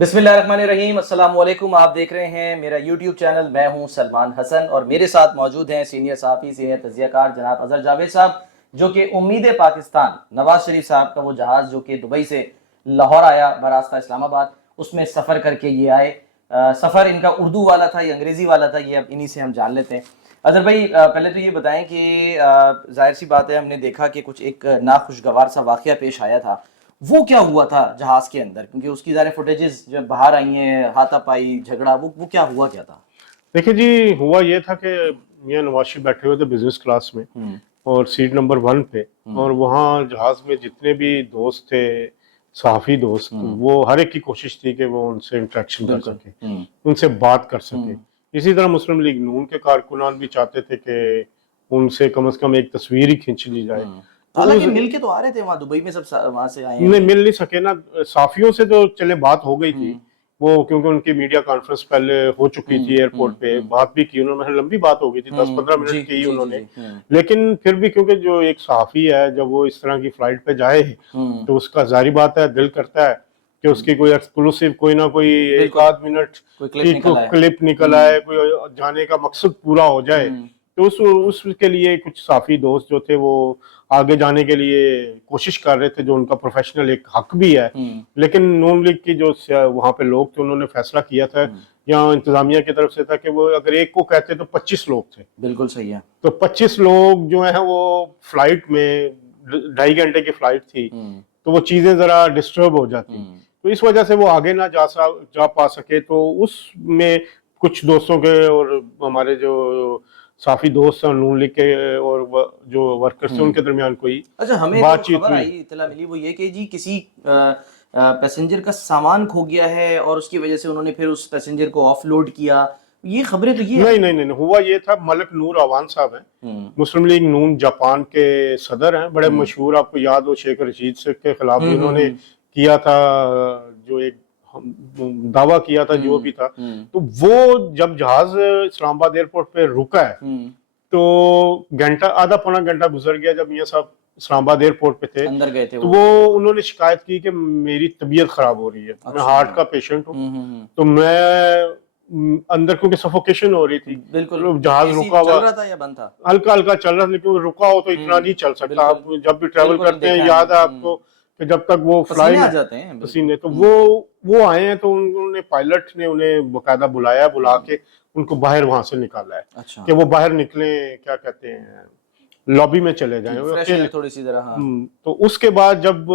बिस्मिल्लाहिर्रहमानिर्रहीम, अस्सलाम वालेकुम। आप देख रहे हैं मेरा यूट्यूब चैनल। मैं हूं सलमान हसन और मेरे साथ मौजूद हैं सीनियर सहाफ़ी, सीनियर तज़कियाकार जनाब अज़हर जावेद साहब, जो कि उम्मीद पाकिस्तान नवाज़ शरीफ साहब का वो जहाज़ जो कि दुबई से लाहौर आया बरास्ता इस्लामाबाद, उसमें सफ़र करके ये आए। सफ़र इनका उर्दू वाला था या अंग्रेज़ी वाला था, ये अब इन्हीं से हम जान लेते हैं। अज़हर भाई, पहले तो ये बताएं कि ज़ाहिर सी बात है, हमने देखा कि कुछ एक नाखुशगवार सा वाक़या पेश आया था। वो क्या हुआ था जहाज के अंदर, क्योंकि उसकी सारे फुटेजेस जब बाहर आई हैं, हाथापाई झगड़ा, वो क्या हुआ क्या था? देखिए जी, हुआ ये था कि मियां नवाज शरीफ बैठे हुए थे बिजनेस क्लास में और सीट नंबर 1 पे, और वहाँ जहाज में जितने भी दोस्त थे, सहाफ़ी दोस्त, वो हर एक की कोशिश थी कि वो उनसे इंटरेक्शन कर सके, उनसे बात कर सके। इसी तरह मुस्लिम लीग नून के कारकुनान भी चाहते थे कि उनसे कम से कम एक तस्वीर ही खींच ली जाए। तो हालांकि मिल के तो आ रहे थे वहाँ दुबई में, सब वहाँ से आए हैं। नहीं, मिल नहीं सके ना। साफियों से तो चले बात हो गई थी वो, क्योंकि उनकी मीडिया कॉन्फ्रेंस पहले हो चुकी थी एयरपोर्ट पे, बात भी की उन्होंने, लंबी बात हो गई थी, 10-15 मिनट की उन्होंने। लेकिन फिर भी क्योंकि जो एक सहाफी है, जब वो इस तरह की फ्लाइट पे जाए तो उसका जारी बात है, दिल करता है कि उसकी कोई एक्सक्लूसिव, कोई ना कोई एक आध मिनट की क्लिप निकल आए, कोई जाने का मकसद पूरा हो जाए। तो उसके लिए कुछ साफी दोस्त जो थे वो आगे जाने के लिए कोशिश कर रहे थे, जो उनका प्रोफेशनल एक हक भी है। लेकिन नून लीग की जो वहां पे लोग थे, उन्होंने फैसला किया था, या इंतजामिया की तरफ से था, कि वो अगर एक को कहते तो 25 लोग थे। बिल्कुल सही है। तो 25 लोग जो है वो फ्लाइट में, 2.5 घंटे की फ्लाइट थी, तो वो चीजें जरा डिस्टर्ब हो जाती, तो इस वजह से वो आगे ना जा पा सके। तो उसमें कुछ दोस्तों के और हमारे जो साफी दोस्त हैं नून लीग के और जो वर्कर्स थे, उनके दरमियान कोई हमें बातचीत खबर आई, इत्तला मिली, वो ये कि जी किसी पैसेंजर का सामान खो गया है और उसकी वजह से उन्होंने फिर उस पैसेंजर को ऑफलोड किया। ये खबरें तो ये नहीं, हुआ ये था, मलिक नूर अवान साहब हैं, मुस्लिम लीग नून जापान के सदर हैं, बड़े मशहूर, आपको याद हो शेख रशीद से के खिलाफ भी उन्होंने किया था, जो एक दावा किया था, जो भी था। तो वो जब जहाज इस्लामाबाद एयरपोर्ट पे रुका है, तो घंटा, आधा पौना घंटा गुजर गया जब मियां साहब इस्लामाबाद एयरपोर्ट पे थे, अंदर गए थे, तो वो उन्होंने शिकायत की कि मेरी तबीयत खराब हो रही है, मैं हार्ट का पेशेंट हूँ, तो मैं अंदर, क्योंकि सफोकेशन हो रही थी, बिल्कुल, जहाज रुका हुआ, चल रहा था या बंद था? हल्का हल्का चल रहा था, लेकिन रुका हो तो इतना नहीं चल सकता। आप जब भी ट्रेवल करते हैं, याद है आपको कि जब तक वो फ्लाई आ जाते हैं पसीने, तो वो आए हैं, तो उन्होंने, पायलट ने उन्हें बकायदा बुलाया, बुला के उनको बाहर वहां से निकाला है। कि वो बाहर निकले, क्या कहते हैं, लॉबी में चले जाएं अकेले, थोड़ी सी जरा। तो उसके बाद जब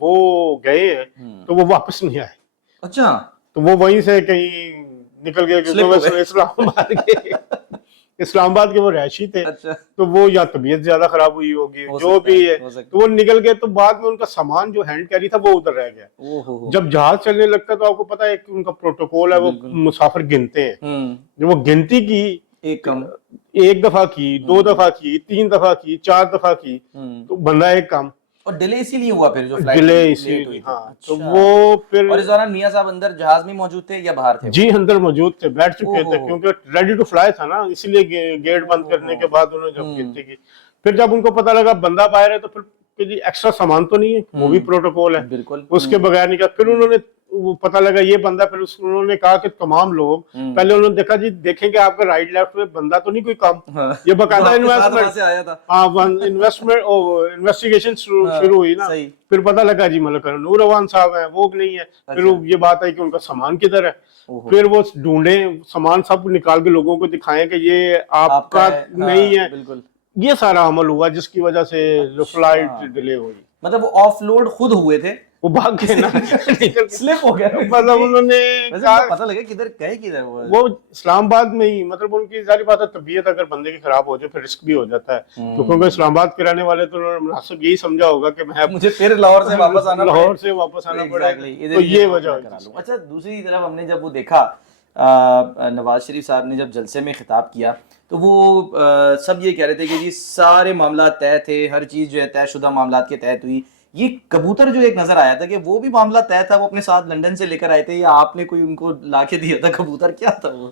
वो गए हैं तो वो वापस नहीं आए। अच्छा, तो वो वहीं से कहीं निकल गए, क्योंकि इस्लामाबाद के वो रहायशी थे। अच्छा। तो वो या तबीयत ज्यादा खराब हुई होगी, जो भी है, तो वो निकल गए। तो बाद में उनका सामान जो हैंड कैरी था वो उधर रह गया। जब जहाज चलने लगता है तो आपको पता है कि उनका प्रोटोकॉल है, वो मुसाफिर गिनते हैं। जब वो गिनती की, एक दफा की, 2 दफा की, 3 दफा की, 4 दफा की, तो बंदा एक कम, और डिले इसीलिए हुआ फिर, जो फ्लाइट डिले लेट हुई। हाँ। तो वो फिर, और इस दौरान मियां साहब अंदर जहाज में मौजूद थे या बाहर थे? जी अंदर मौजूद थे, बैठ चुके थे, क्योंकि रेडी टू फ्लाई था ना, इसलिए गेट बंद करने के बाद उन्होंने जब गिनती की, फिर जब उनको पता लगा बंदा बाहर है, तो फिर जी एक्स्ट्रा सामान तो नहीं है, वो भी प्रोटोकॉल है, बिल्कुल, उसके बगैर नहीं। फिर उन्होंने वो पता लगा ये बंदा, फिर उन्होंने कहा कि तमाम लोग, पहले उन्होंने देखा जी, देखेंगे आपका राइट लेफ्ट में बंदा तो नहीं कोई कम, ये बकायदा इन्वेस्टमेंट से आया था। हाँ, इन्वेस्टमेंट इन्वेस्टिगेशन शुरू हुई ना। फिर पता लगा जी मलिक नूर अवान साहब है, वो नहीं है। फिर ये बात आई कि उनका सामान किधर है। फिर वो ढूंढे सामान, सब निकाल के लोगों को दिखाएं कि ये आपका नहीं है। ये सारा अमल हुआ, जिसकी वजह से फ्लाइट डिले हुई। मतलब वो ऑफलोड खुद हुए थे, वो भाग गए ना, स्लिप हो गया। मतलब उन्होंने पता लगा किधर गए, किधर वो इस्लामाबाद में ही, मतलब उनकी जारी बात है, तबीयत अगर बंदे की खराब हो जाए फिर रिस्क भी हो जाता है। तो क्योंकि इस्लामाबाद के रहने वाले, तो उन्होंने मुनासिब यही समझा होगा कि मैं मुझे फिर लाहौर से वापस आना पड़ेगा, तो ये वजह। अच्छा, दूसरी तरफ हमने जब वो देखा, नवाज शरीफ साहब ने जब जलसे में खिताब किया, तो वो सब ये कह रहे थे कि जी सारे मामला तय थे, हर चीज़ जो है तयशुदा मामलात के तहत हुई, یہ کبوتر جو ایک نظر آیا تھا کہ وہ بھی معاملہ طے تھا, وہ اپنے ساتھ لندن سے لے کر آئے تھے یا آپ نے کوئی ان کو لا کے دیا تھا کبوتر, کیا تھا وہ؟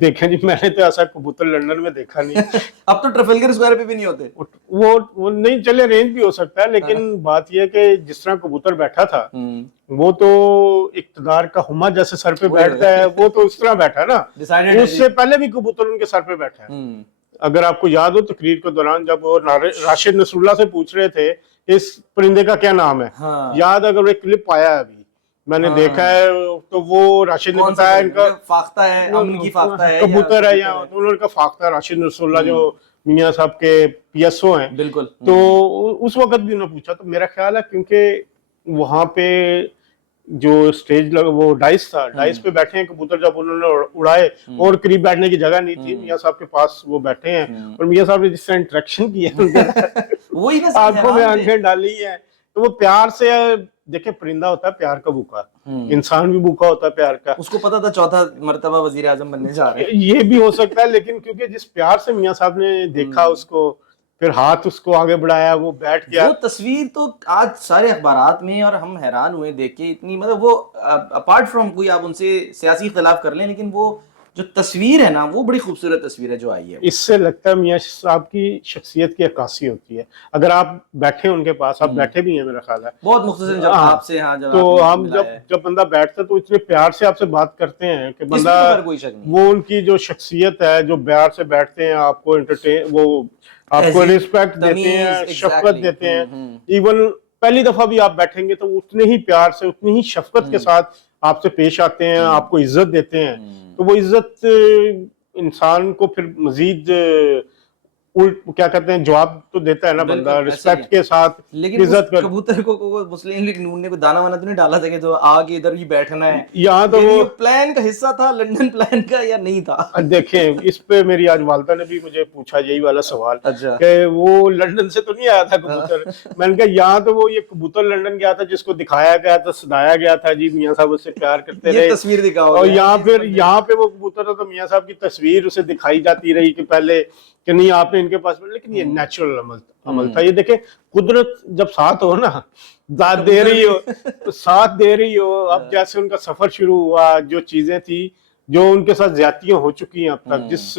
دیکھیں جی, میں نے تو ایسا کبوتر لندن میں دیکھا نہیں. اب تو ٹرافلگر اسکوائر پہ بھی نہیں ہوتے وہ نہیں, چلے رینج بھی ہو سکتا ہے, لیکن بات یہ ہے کہ جس طرح کبوتر بیٹھا تھا وہ تو اقتدار کا ہما جیسے سر پہ بیٹھتا ہے, وہ تو اس طرح بیٹھا نا, اس سے پہلے بھی کبوتر ان کے سر پہ بیٹھا ہے. اگر آپ کو یاد ہو تقریر کے دوران جب وہ راشد نصر اللہ سے پوچھ رہے تھے اس پرندے کا کیا نام ہے, یاد اگر ایک کلپ آیا ہے ابھی میں نے دیکھا ہے, تو وہ راشد نے بتایا ان کا فاختہ ہے, امن کی فاختہ ہے, کبوتر ہے, یا انہوں نے کہا فاختہ. راشد نصر اللہ جو میاں صاحب کے پی ایس او ہیں, بالکل, تو اس وقت بھی انہوں نے پوچھا. تو میرا خیال ہے کیونکہ وہاں پہ جو اسٹیج وہ ڈائس تھا, ڈائس پہ بیٹھے ہیں کبوتر, جب انہوں نے اڑائے اور قریب بیٹھنے کی جگہ نہیں تھی, میاں صاحب کے پاس وہ بیٹھے ہیں, اور میاں صاحب نے جس طرح انٹریکشن کی ہے, وہی آنکھوں میں آنکھیں ڈالی ہیں, تو وہ پیار سے. دیکھیں پرندہ ہوتا ہے پیار کا بھوکا, انسان بھی بھوکا ہوتا ہے پیار کا. اس کو پتا تھا چوتھا مرتبہ وزیر اعظم بننے جا رہے ہیں, یہ بھی ہو سکتا ہے, لیکن کیونکہ جس پیار سے میاں صاحب نے دیکھا اس کو, پھر ہاتھ اس کو آگے بڑھایا, وہ بیٹھ گیا. وہ تصویر تو آج سارے اخبارات میں, اور ہم حیران ہوئے دیکھ کے اتنی, مطلب وہ اپارٹ فرام کوئی آپ ان سے سیاسی اختلاف کر لیں, لیکن وہ جو تصویر ہے نا وہ بڑی خوبصورت تصویر ہے جو آئی ہے. اس سے لگتا ہے میاں صاحب کی شخصیت کی عکاسی ہوتی ہے. اگر آپ بیٹھے ان کے پاس, آپ بیٹھے بھی ہیں میرا خیال ہے بہت مختصر, جب آپ سے تو ہم جب بندہ بیٹھتا ہے تو اتنے پیار سے آپ سے بات کرتے ہیں کہ بندہ, وہ ان کی جو شخصیت ہے, جو پیار سے بیٹھتے ہیں, آپ کو انٹرٹین, وہ آپ کو ریسپیکٹ دیتے ہیں, شفقت دیتے ہیں. ایون پہلی دفعہ بھی آپ بیٹھیں گے تو اتنے ہی پیار سے, اتنی ہی شفقت کے ساتھ آپ سے پیش آتے ہیں, آپ کو عزت دیتے ہیں. تو وہ عزت انسان کو پھر مزید کیا کہتے ہیں جواب تو دیتا ہے نا بندہ, رسپیکٹ کے ساتھ, لیکن عزت کر. کبوتر کو مسلم لیگ نون نے کوئی دانا وانا تو نہیں ڈالا تھا کہ تو آگے ادھر ہی بیٹھنا ہے, یہاں تو وہ پلان کا حصہ تھا لندن پلان کا یا نہیں تھا؟ دیکھیں اس پہ میری آج والدہ نے بھی مجھے پوچھا یہی والا سوال کہ وہ لندن سے تو نہیں آیا تھا کبوتر. میں نے کہا یہاں تو وہ یہ کبوتر لندن گیا تھا جس کو دکھایا گیا تھا, سدایا گیا تھا, جی میاں صاحب اس سے پیار کرتے رہے, تصویر دکھاؤ, اور یہاں پہ وہ کبوتر تھا تو میاں صاحب کی تصویر اسے دکھائی جاتی رہی کہ پہلے کہ نہیں آپ نے ان کے پاس, لیکن یہ نیچرل عمل تھا. یہ دیکھیں قدرت جب ساتھ ہو نا, ساتھ دے رہی ہو. اب جیسے ان کا سفر شروع ہوا, جو چیزیں تھی, جو ان کے ساتھ زیادتیاں ہو چکی ہیں اب تک, جس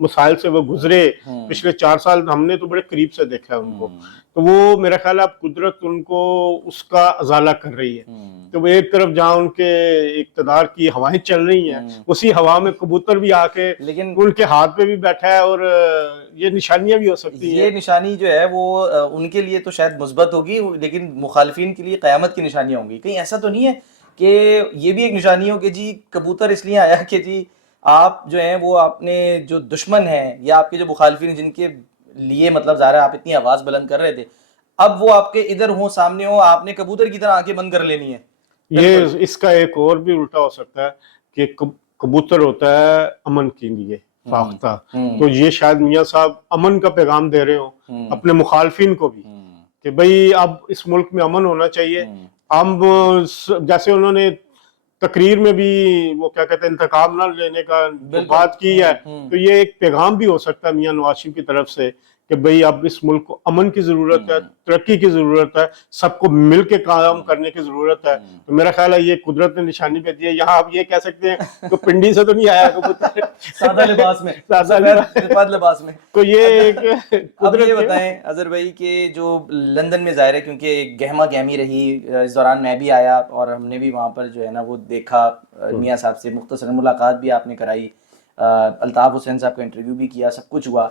مسائل سے وہ گزرے پچھلے 4 سال, ہم نے تو بڑے قریب سے دیکھا ہے ان کو. تو وہ میرا خیال ہے اب قدرت ان کو اس کا ازالہ کر رہی ہے. تو وہ ایک طرف جہاں ان کے اقتدار کی ہوائیں چل رہی ہیں, اسی ہوا میں کبوتر بھی آ کے ان کے ہاتھ پہ بھی بیٹھا ہے, اور یہ نشانیاں بھی ہو سکتی ہیں. یہ نشانی جو ہے وہ ان کے لیے تو شاید مثبت ہوگی, لیکن مخالفین کے لیے قیامت کی نشانیاں ہوں گی. کہیں ایسا تو نہیں ہے کہ یہ بھی ایک نشانی ہو کہ جی کبوتر اس لیے آیا کہ جی آپ جو ہیں وہ اپنے جو دشمن ہیں یا آپ کے جو مخالفین جن کے لیے مطلب ظاہر ہے آپ اتنی آواز بلند کر رہے تھے, اب وہ آپ کے ادھر ہوں, سامنے ہوں, آپ نے کبوتر کی طرح آنکھیں بند کر لینی ہے. یہ اس کا ایک اور بھی الٹا ہو سکتا ہے کہ کبوتر ہوتا ہے امن کے لیے فاختہ, تو یہ شاید میاں صاحب امن کا پیغام دے رہے ہوں اپنے مخالفین کو بھی کہ بھئی اب اس ملک میں امن ہونا چاہیے. ہم جیسے انہوں نے تقریر میں بھی وہ کیا کہتے ہیں انتقام نہ لینے کا بات کی ہے, تو یہ ایک پیغام بھی ہو سکتا ہے میاں نواز شریف کی طرف سے کہ بھئی اب اس ملک کو امن کی ضرورت ہے, ترقی کی ضرورت ہے, سب کو مل کے کام کرنے کی ضرورت ہے. تو میرا خیال ہے یہ قدرت نے نشانی پہ دی ہے. یہاں آپ یہ کہہ سکتے ہیں تو پنڈی سے تو نہیں آیا کبوتر, سادہ لباس میں, سفید لباس میں. تو یہ اب یہ بتائیں اظہر بھائی کہ جو لندن میں ظاہر ہے کیونکہ گہما گہمی رہی, اس دوران میں بھی آیا اور ہم نے بھی وہاں پر جو ہے نا وہ دیکھا, میاں صاحب سے مختصر ملاقات بھی آپ نے کرائی, الطاف حسین صاحب کا انٹرویو بھی کیا, سب کچھ ہوا.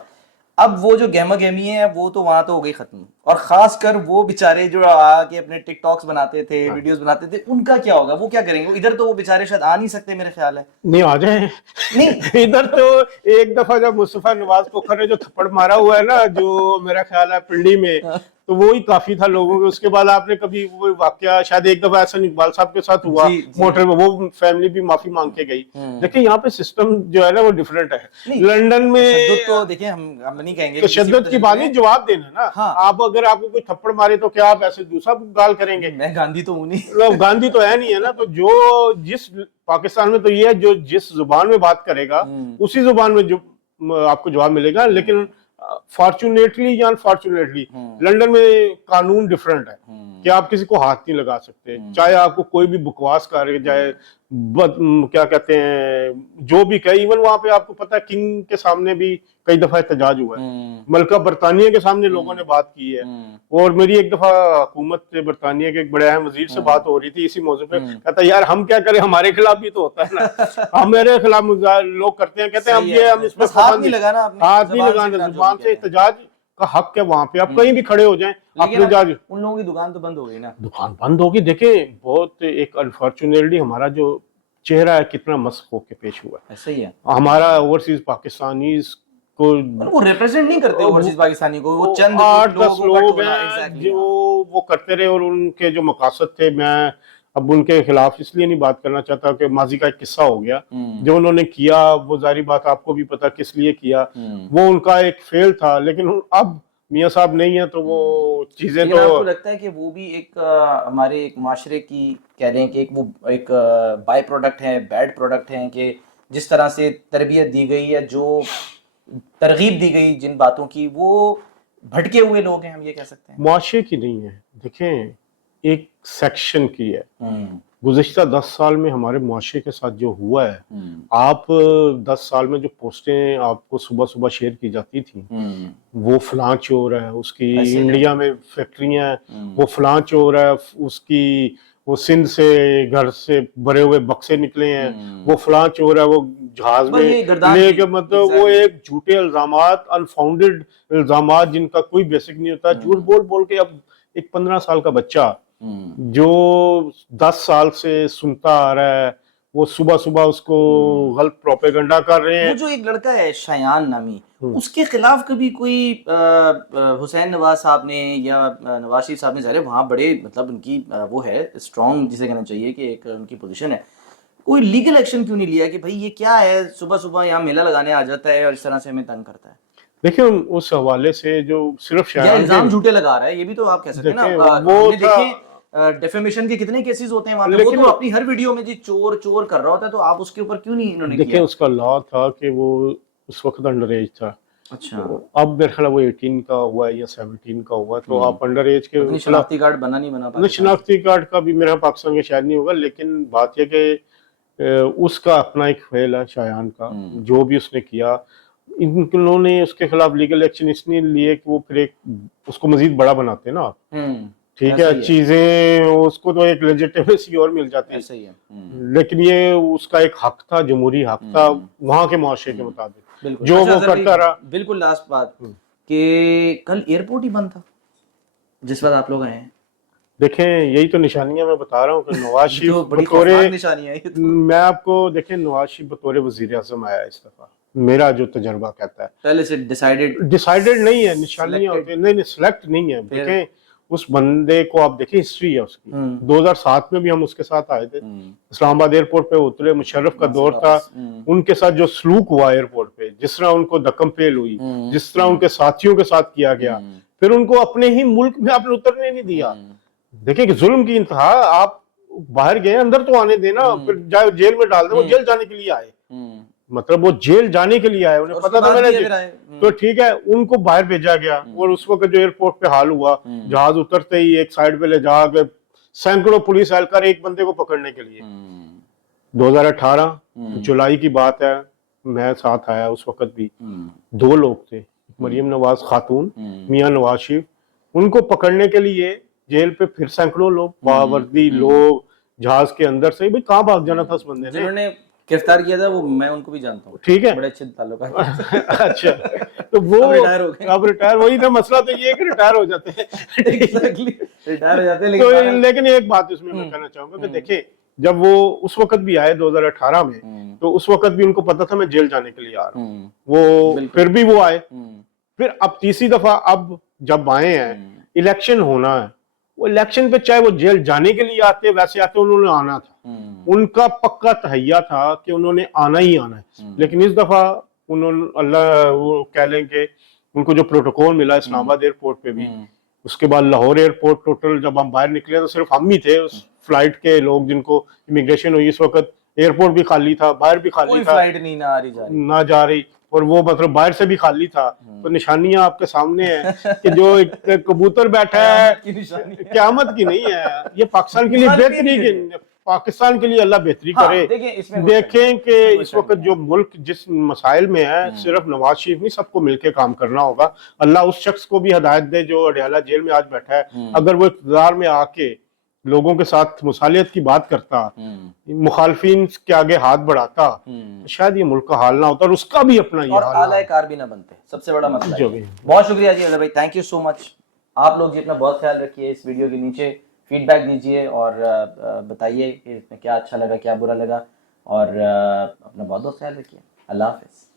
اب وہ جو گہما گہمی ہے وہ تو وہاں تو ہو گئی ختم, اور خاص کر وہ بیچارے جو آ کے اپنے ٹک ٹاکس بناتے تھے, ویڈیوز بناتے تھے, ان کا کیا ہوگا, وہ کیا کریں گے؟ ادھر تو وہ بیچارے شاید آ نہیں سکتے میرے خیال ہے. نہیں آ جائیں, نہیں ادھر تو ایک دفعہ جب مصطفیٰ نواز کھوکھر نے جو تھپڑ مارا ہوا ہے نا, جو میرا خیال ہے پنڈی میں, تو وہی کافی تھا لوگوں کو. اس کے بعد آپ نے کبھی وہ واقعہ شاید ایک دفعہ احسن اقبال صاحب کے ساتھ ہوا موٹر میں, وہ فیملی بھی معافی مانگ کے گئی. دیکھیں یہاں پہ سسٹم جو ہے نا وہ ڈیفرنٹ ہے. لندن میں تو دیکھیں ہم نہیں کہیں گے تشدد کی بات نہیں, جواب دینا نا. آپ اگر آپ کو کوئی تھپڑ مارے تو کیا آپ ایسے دوسرا گال کریں گے؟ میں گاندھی تو ہوں نہیں, گاندھی تو ہے نہیں ہے نا. تو جو جس پاکستان میں تو یہ ہے جو جس زبان میں بات کرے گا اسی زبان میں جو آپ کو جواب ملے گا. لیکن फॉर्चुनेटली या अनफॉर्चुनेटली लंदन में कानून डिफरेंट है कि आप किसी को हाथ नहीं लगा सकते, चाहे आपको कोई भी बकवास करे जाए, क्या कहते हैं जो भी कहे। इवन वहां पे आपको पता है किंग के सामने भी कई दफा एहतजाज हुआ है, मलका बरतानिया के सामने लोगों ने बात की है। और मेरी एक दफा हुकूमत बरतानिया के एक बड़े अहम वजीर से बात हो रही थी इसी मौजू पे, कहता यार हम क्या करें, हमारे खिलाफ भी तो होता है ना, हमारे खिलाफ लोग करते हैं, कहते हैं हम इस पर हाथ नहीं लगाना, जुबान से एहतजाज का हक है वहां पे, आप कहीं भी खड़े हो जाएं अपने जाज। उन लोगों की दुकान तो बंद हो गई ना, दुकान बंद होगी। देखें बहुत एक अनफॉर्चुनेटली हमारा जो चेहरा है कितना मस्क होके पेश हुआ है, ऐसे ही है हमारा ओवरसीज पाकिस्तानी को, वो रिप्रेजेंट नहीं करते ओवरसीज पाकिस्तानी को, वो चंद 8-10 लोग हैं जो वो करते रहे और उनके जो मकासद थे, मैं अब उनके खिलाफ इसलिए नहीं बात करना चाहता कि माजी का एक किस्सा हो गया जो उन्होंने किया, वो जारी बात आपको भी पता किस लिए किया, वो उनका एक फेल था। लेकिन अब मियां साहब नहीं है तो वो चीजें तो आपको लगता है कि वो भी एक हमारे एक माशरे की कह लें कि एक बाय प्रोडक्ट है, बैड प्रोडक्ट है, कि जिस तरह से तरबियत दी गई है, जो तरगीब दी गई जिन बातों की, वो भटके हुए लोग हैं, हम ये कह सकते हैं। मुआशरे की नहीं है, देखें एक सेक्शन की है। गुज़िश्ता 10 साल में हमारे मुआशरे के साथ जो हुआ है, आप 10 साल में जो पोस्टें आपको सुबह सुबह शेयर की जाती थी, वो फलां चोर है, उसकी इंडिया में फैक्ट्रियां, वो फलां चोर है, उसकी वो सिंध से घर से भरे हुए बक्से निकले हैं, वो फलां चोर है, वो जहाज में लेके, मतलब वो एक झूठे इल्जामात, अनफाउंडेड इल्जामात जिनका कोई बेसिक नहीं होता, झूठ बोल बोल के अब एक 15 साल का बच्चा जो 10 साल से सुनता आ रहा है, वो सुबह सुबह उसको गलत प्रोपेगेंडा कर रहे हैं। वो जो एक लड़का है शायान नामी, उसके खिलाफ कभी कोई हुसैन नवाज साहब ने या नवाज शरीफ साहब ने, ज़ाहिर वहाँ बड़े मतलब उनकी वो है स्ट्रॉन्ग जिसे कहना चाहिए कि एक उनकी पोजीशन है, कोई लीगल एक्शन क्यों नहीं लिया कि भाई ये क्या है, सुबह सुबह यहाँ मेला लगाने आ जाता है और इस तरह से हमें तंग करता है? देखिए उस हवाले से जो सिर्फ शायान इल्जाम झूठे लगा रहा है, ये भी तो आप कह सकते हैं ना। वो देखें डेफेमेशन के कितने केसेस होते हैं वहां पे, वो तो अपनी हर वीडियो में जी चोर चोर कर रहा होता है, तो आप उसके ऊपर क्यों नहीं इन्होंने देखिए उसका लॉ था कि वो उस वक्त अंडर एज था। अच्छा, तो अब मेरे ख्याल वो 18 का हुआ है या 17 का हुआ, तो आप अंडर एज के शनाख्ती कार्ड बना नहीं बना, शनाख्ती कार्ड का भी मेरा पाकिस्तान में शायद नहीं होगा, लेकिन बात यह कि उसका अपना एक फेल है शायान का, जो भी उसने किया, इन्होंने उसके खिलाफ लीगल एक्शन इसलिए लिए कि वो फिर एक उसको मजीद बड़ा बनाते हैं ना, ठीक है, चीजें उसको तो एक लेजिटिमेसी और मिल जाती है, सही है। लेकिन ये उसका एक हक था, जमहूरी हक था वहां के मुआशरे के मुताबिक जो वो करता रहा। बिल्कुल लास्ट बात कि कल एयरपोर्ट ही बंद था जिस वक्त आप लोग आए हैं। देखें यही तो निशानियां मैं बता रहा हूँ कि नवाज शरीफ बतौर, मैं आपको देखें नवाज शरीफ बतौर वजीर आज़म आया इस दफा, मेरा जो तजर्बा कहता है पहले से डिसाइडेड नहीं है, निशानियां होती है, नहीं सिलेक्ट नहीं है। देखें उस बंदे को आप देखें, हिस्ट्री है उसकी, 2007 में भी हम उसके साथ आए थे, इस्लामाबाद एयरपोर्ट पे उतरे, मुशर्रफ का दौर था, उनके साथ जो सलूक हुआ एयरपोर्ट पे, जिस तरह उनको धक्कम पेल हुई, जिस तरह उनके साथियों के साथ किया गया, फिर उनको अपने ही मुल्क में आपने उतरने नहीं दिया। देखिए कि जुल्म की इंतहा, आप बाहर गए अंदर तो आने देना, फिर जाए जेल में डाल दे, वो जेल जाने के लिए आए, मतलब वो जेल जाने के लिए आए, उन्हें पता था मैंने, तो ठीक है उनको बाहर भेजा गया। और उस वक्त जो एयरपोर्ट पे हाल हुआ, जहाज उतरते ही एक साइड पे ले जाके सैकड़ों पुलिस एहलकार एक बंदे को पकड़ने के लिए। 2018 जुलाई की बात है, मैं साथ आया उस वक्त भी, 2 लोग थे, मरियम नवाज खातून, मियां नवाज शरीफ, उनको पकड़ने के लिए जेल पे फिर सैकड़ों लोग, बावर्दी लोग जहाज के अंदर से। भाई कहाँ भाग जाना था उस बंदे ने, जिन्होंने गिरफ्तार किया था, वो मैं उनको भी जानता हूँ, ठीक है, बड़े अच्छे ताल्लुक हैं। अच्छा, तो वो अब रिटायर, वही था मसला, तो ये कि रिटायर हो जाते हैं, रिटायर हो जाते हैं, लेकिन एक बात इसमें मैं कहना चाहूंगा कि देखिए जब वो उस वक्त भी आए 2018 में, तो उस वक्त भी उनको पता था मैं जेल जाने के लिए आ रहा हूँ, वो फिर भी वो आए। फिर अब तीसरी दफा अब जब आए हैं, इलेक्शन होना है, वो इलेक्शन पे चाहे वो जेल जाने के लिए आते वैसे आते, उन्होंने आना था, उनका पक्का तहैया था कि उन्होंने आना ही आना है। लेकिन इस दफा उन्होंने अल्लाह वो कह लें कि उनको जो प्रोटोकॉल मिला इस्लामाबाद एयरपोर्ट पे भी, उसके बाद लाहौर एयरपोर्ट, टोटल जब हम बाहर निकले तो सिर्फ हम ही थे उस फ्लाइट के लोग जिनको इमिग्रेशन हुई। इस वक्त एयरपोर्ट भी खाली था, बाहर भी खाली था, फ्लाइट नहीं ना आ रही ना जा रही। اور وہ مطلب باہر سے بھی خالی تھا، تو نشانیاں آپ کے سامنے ہیں کہ جو ایک کبوتر بیٹھا ہے قیامت کی نہیں ہے، یہ پاکستان کے لیے بہتری، پاکستان کے لیے اللہ بہتری کرے۔ دیکھیں کہ اس وقت جو ملک جس مسائل میں ہے، صرف نواز شریف نہیں، سب کو مل کے کام کرنا ہوگا۔ اللہ اس شخص کو بھی ہدایت دے جو اڈیالہ جیل میں آج بیٹھا ہے، اگر وہ اقتدار میں آ کے لوگوں کے ساتھ مصالحت کی بات کرتا، مخالفین کے آگے ہاتھ بڑھاتا، شاید یہ ملک کا حال نہ ہوتا، اور اس کا بھی اپنا یہ اور حال اعلی کار بھی نہ بنتے، سب سے بڑا مسئلہ ہے۔ بہت شکریہ جی اظہر بھائی، تھینک یو سو مچ۔ آپ لوگ جی اپنا بہت خیال رکھیے، اس ویڈیو کے نیچے فیڈ بیک دیجیے اور بتائیے کہ اس میں کیا اچھا لگا کیا برا لگا، اور اپنا بہت بہت خیال رکھیے۔ اللہ حافظ۔